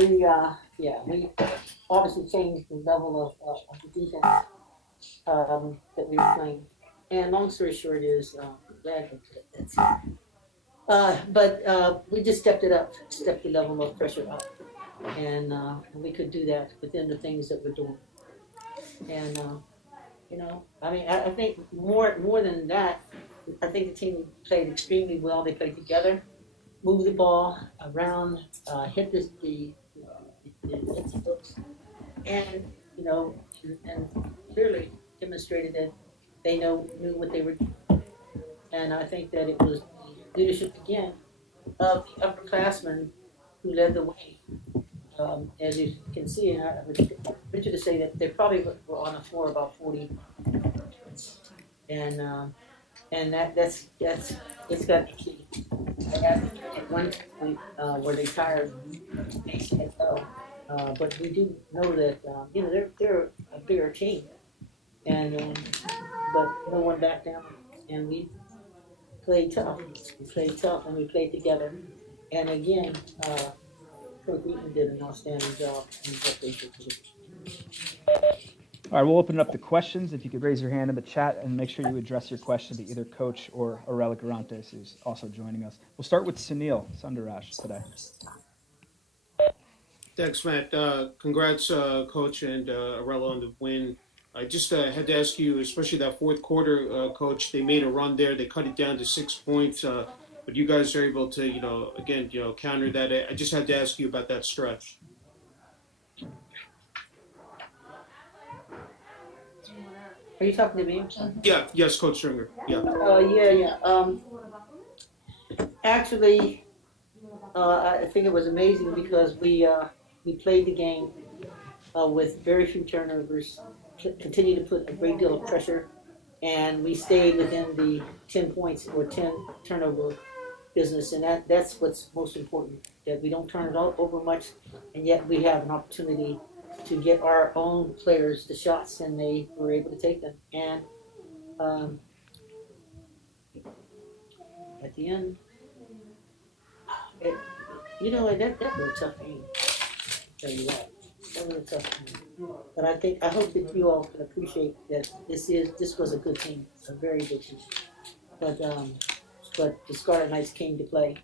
we obviously changed the level of the defense that we were playing. And long story short is, glad that's but we just stepped it up, stepped the level of pressure up, and we could do that within the things that we're doing. And I mean, I think more than that, I think the team played extremely well. They played together, moved the ball around, hit the hooks, and and clearly demonstrated that they knew what they were doing. And I think that it was the leadership again of the upperclassmen who led the way. As you can see, and I would venture to say that they probably were on the floor about 40, and that's it's got to be key. At one point where they tired, they said no, but we do know that they're a bigger team, and but no one backed down, and we played tough. We played tough, and we played together, and again. Coach Vivian did an outstanding job in what they should do. All right, we'll open it up to questions. If you could raise your hand in the chat and make sure you address your question to either Coach or Arella Guirantes, who's also joining us. We'll start with Sunil Sundaraj today. Thanks, Matt. Congrats, Coach and Arella, on the win. I just had to ask you, especially that fourth quarter, Coach, they made a run there. They cut it down to 6 points. But you guys are able to, counter that. I just had to ask you about that stretch. Are you talking to me? Yeah, yes, Coach Stringer. Yeah. Actually, I think it was amazing because we played the game with very few turnovers, continued to put a great deal of pressure, and we stayed within the 10 points or 10 turnover business, and that's what's most important, that we don't turn it over much, and yet we have an opportunity to get our own players the shots, and they were able to take them. And at the end, that was a tough game. I'll tell you that. That was a tough game. But I hope that you all can appreciate that this was a good team, a very good team. But the Scarlet Knights came to play,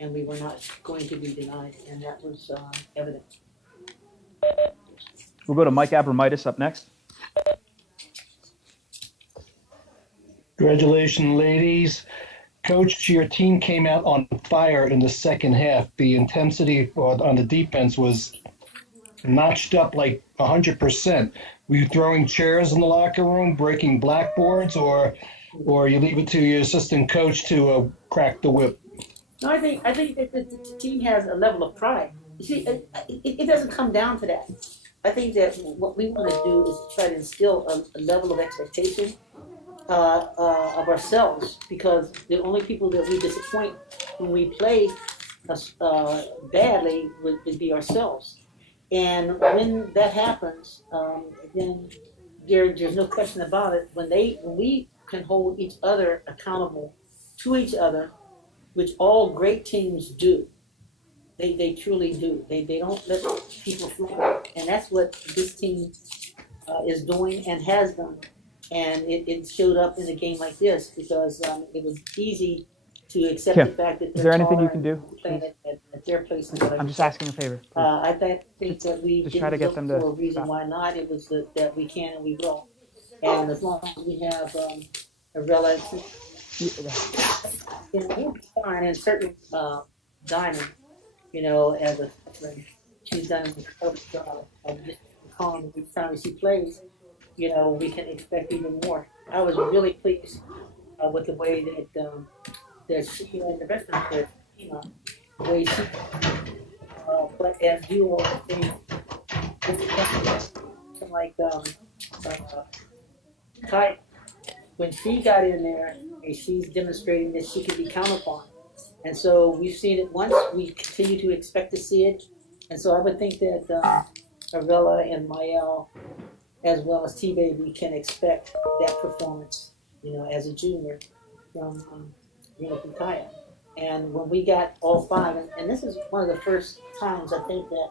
and we were not going to be denied, and that was evident. We'll go to Mike Abramitis up next. Congratulations, ladies. Coach, your team came out on fire in the second half. The intensity on the defense was notched up like 100%. Were you throwing chairs in the locker room, breaking blackboards, or you leave it to your assistant coach to crack the whip? No, I think that the team has a level of pride. You see, it doesn't come down to that. I think that what we want to do is try to instill a level of expectation of ourselves, because the only people that we disappoint when we play badly would be ourselves. And when that happens, then there's no question about it. When we can hold each other accountable to each other, which all great teams do. They truly do. They don't let people fly. And that's what this team is doing and has done. And it showed up in a game like this because it was easy to accept the fact that is there anything you can do playing at their place. I'm just asking a favor. I think that we just didn't try to get look them for to a reason stop. why not. It was that we can and we will. And as long as we have Arella, we'll be fine. And certainly Diamond, as a friend, she's done an incredible job of just calm each time she plays. We can expect even more. I was really pleased with the way that she and the rest of the team, the way she. But as you all think, like Kai, when she got in there, and she's demonstrating that she can be counted upon. And so we've seen it once. We continue to expect to see it. And so I would think that Arella and Mael, as well as T-Baby, can expect that performance, as a junior from Kaya. And when we got all five, and this is one of the first times I think that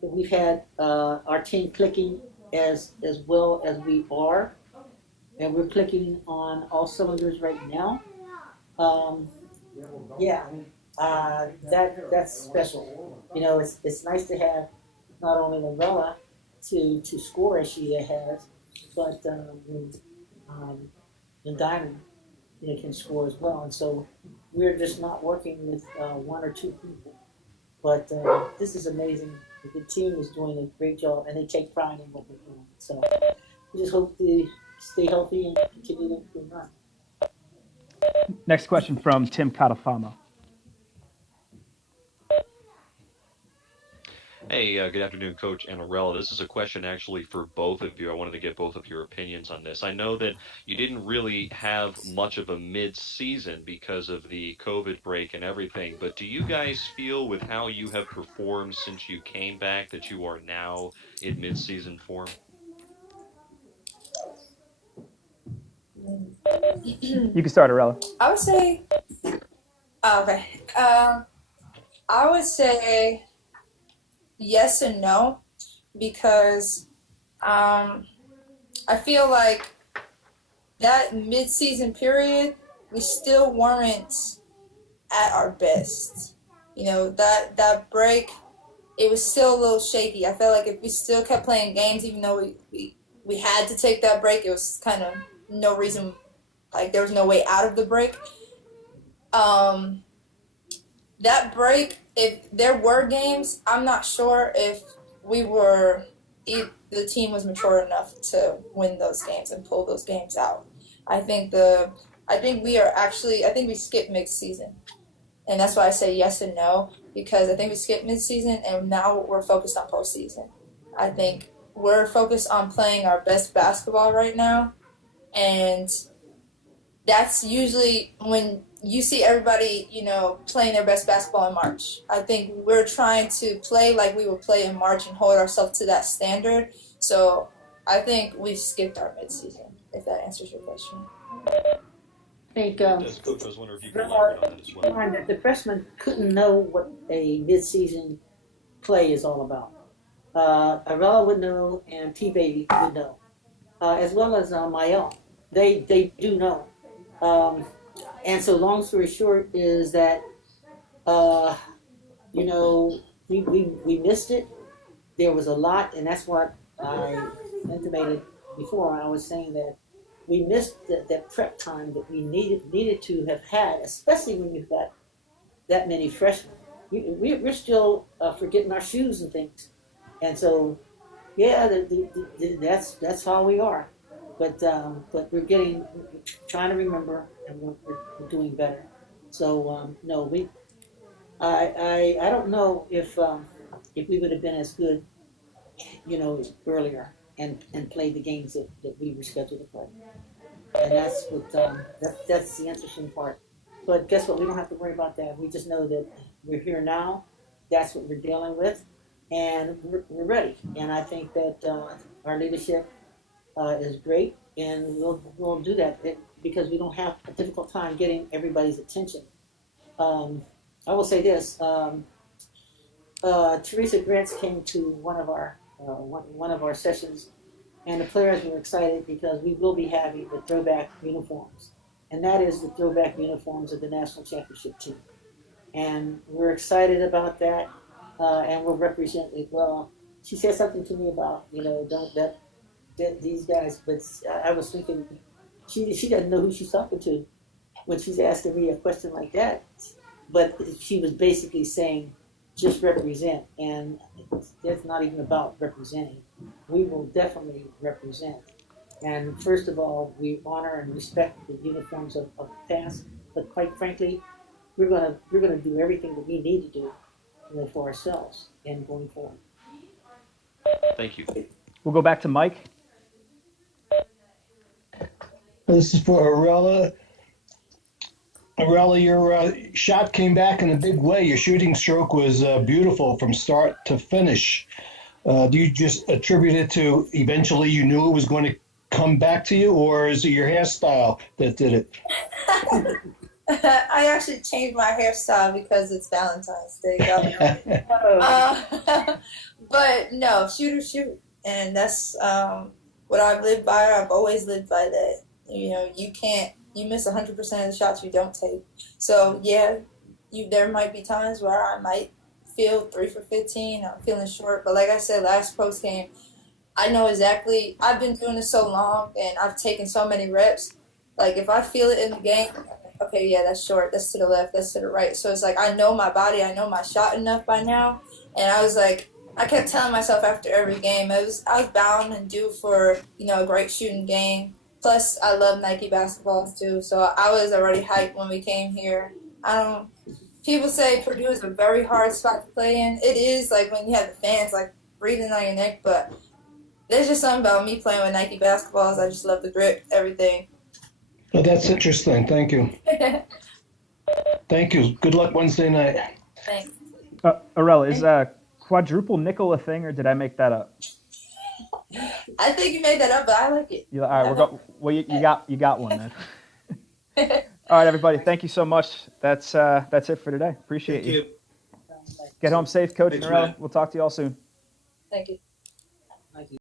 we've had our team clicking as well as we are, and we're clicking on all cylinders right now. Um, yeah, that's special. You know, it's nice to have not only Arella to score as she has, but and Diamond, you know, can score as well. And so we're just not working with one or two people. But this is amazing. The team is doing a great job, and they take pride in what we're doing. So we just hope to stay healthy and continue to improve on. Next question from Tim Catafama. Hey, good afternoon, Coach and Arella. This is a question actually for both of you. I wanted to get both of your opinions on this. I know that you didn't really have much of a mid-season because of the COVID break and everything, but do you guys feel with how you have performed since you came back that you are now in mid-season form? You can start, Arella. I would say, okay. I would say yes and no, because I feel like that mid-season period, we still weren't at our best. You know, that break, it was still a little shaky. I felt like if we still kept playing games, even though we had to take that break, it was kind of no reason, like there was no way out of the break. That break, if there were games, I'm not sure if the team was mature enough to win those games and pull those games out. I think we skipped mid-season. And that's why I say yes and no, because I think we skipped mid-season and now we're focused on postseason. I think we're focused on playing our best basketball right now, and that's usually when you see everybody, you know, playing their best basketball in March. I think we're trying to play like we would play in March and hold ourselves to that standard. So I think we've skipped our midseason, if that answers your question. I think Yes, Coach, I was wondering if you could elaborate on that as well. the freshmen couldn't know what a mid-season play is all about. Arella would know, and T-Baby would know, as well as Mael. They do know. And so long story short is that, you know, we missed it. There was a lot, and that's what I intimated before. I was saying that we missed that prep time that we needed to have had, especially when you've got that many freshmen. We're still forgetting our shoes and things. And so, yeah, that's how we are. But we're trying to remember, and we're doing better. So no, I don't know if we would have been as good, you know, earlier and played the games that we were scheduled to play. And that's what that's the interesting part. But guess what? We don't have to worry about that. We just know that we're here now. That's what we're dealing with, and we're ready. And I think that our leadership is great, and we'll do that because we don't have a difficult time getting everybody's attention. I will say this: Teresa Grants came to one of our sessions, and the players were excited because we will be having the throwback uniforms, and that is the throwback uniforms of the national championship team, and we're excited about that, and we'll represent it well. She said something to me about, you know, don't let these guys, but I was thinking she doesn't know who she's talking to when she's asking me a question like that, but she was basically saying just represent, and it's not even about representing. We will definitely represent, and first of all, we honor and respect the uniforms of the past, but quite frankly, we're gonna do everything that we need to do, you know, for ourselves and going forward. Thank you. We'll go back to Mike. This is for Arella. Arella, your shot came back in a big way. Your shooting stroke was beautiful from start to finish. Do you just attribute it to eventually you knew it was going to come back to you, or is it your hairstyle that did it? I actually changed my hairstyle because it's Valentine's Day. But no, shoot or shoot, and that's what I've lived by. I've always lived by that. You miss 100% of the shots you don't take. So yeah, there might be times where I might feel 3 for 15. I'm feeling short, but like I said last post game, I know exactly. I've been doing this so long, and I've taken so many reps. Like if I feel it in the game, okay, yeah, that's short. That's to the left. That's to the right. So it's like I know my body. I know my shot enough by now. And I was like, I kept telling myself after every game, I was bound and due for a great shooting game. Plus, I love Nike basketballs too. So I was already hyped when we came here. I don't. People say Purdue is a very hard spot to play in. It is, like when you have the fans like breathing on your neck, but there's just something about me playing with Nike basketballs. I just love the grip, everything. Oh, that's interesting. Thank you. Thank you. Good luck Wednesday night. Thanks. Arella, is quadruple nickel a thing, or did I make that up? I think you made that up, but I like it. All right, well, you got one then. All right, everybody. Thank you so much. That's it for today. Appreciate you. Get home safe, Coach and Thanks, Arella. Matt. We'll talk to you all soon. Thank you.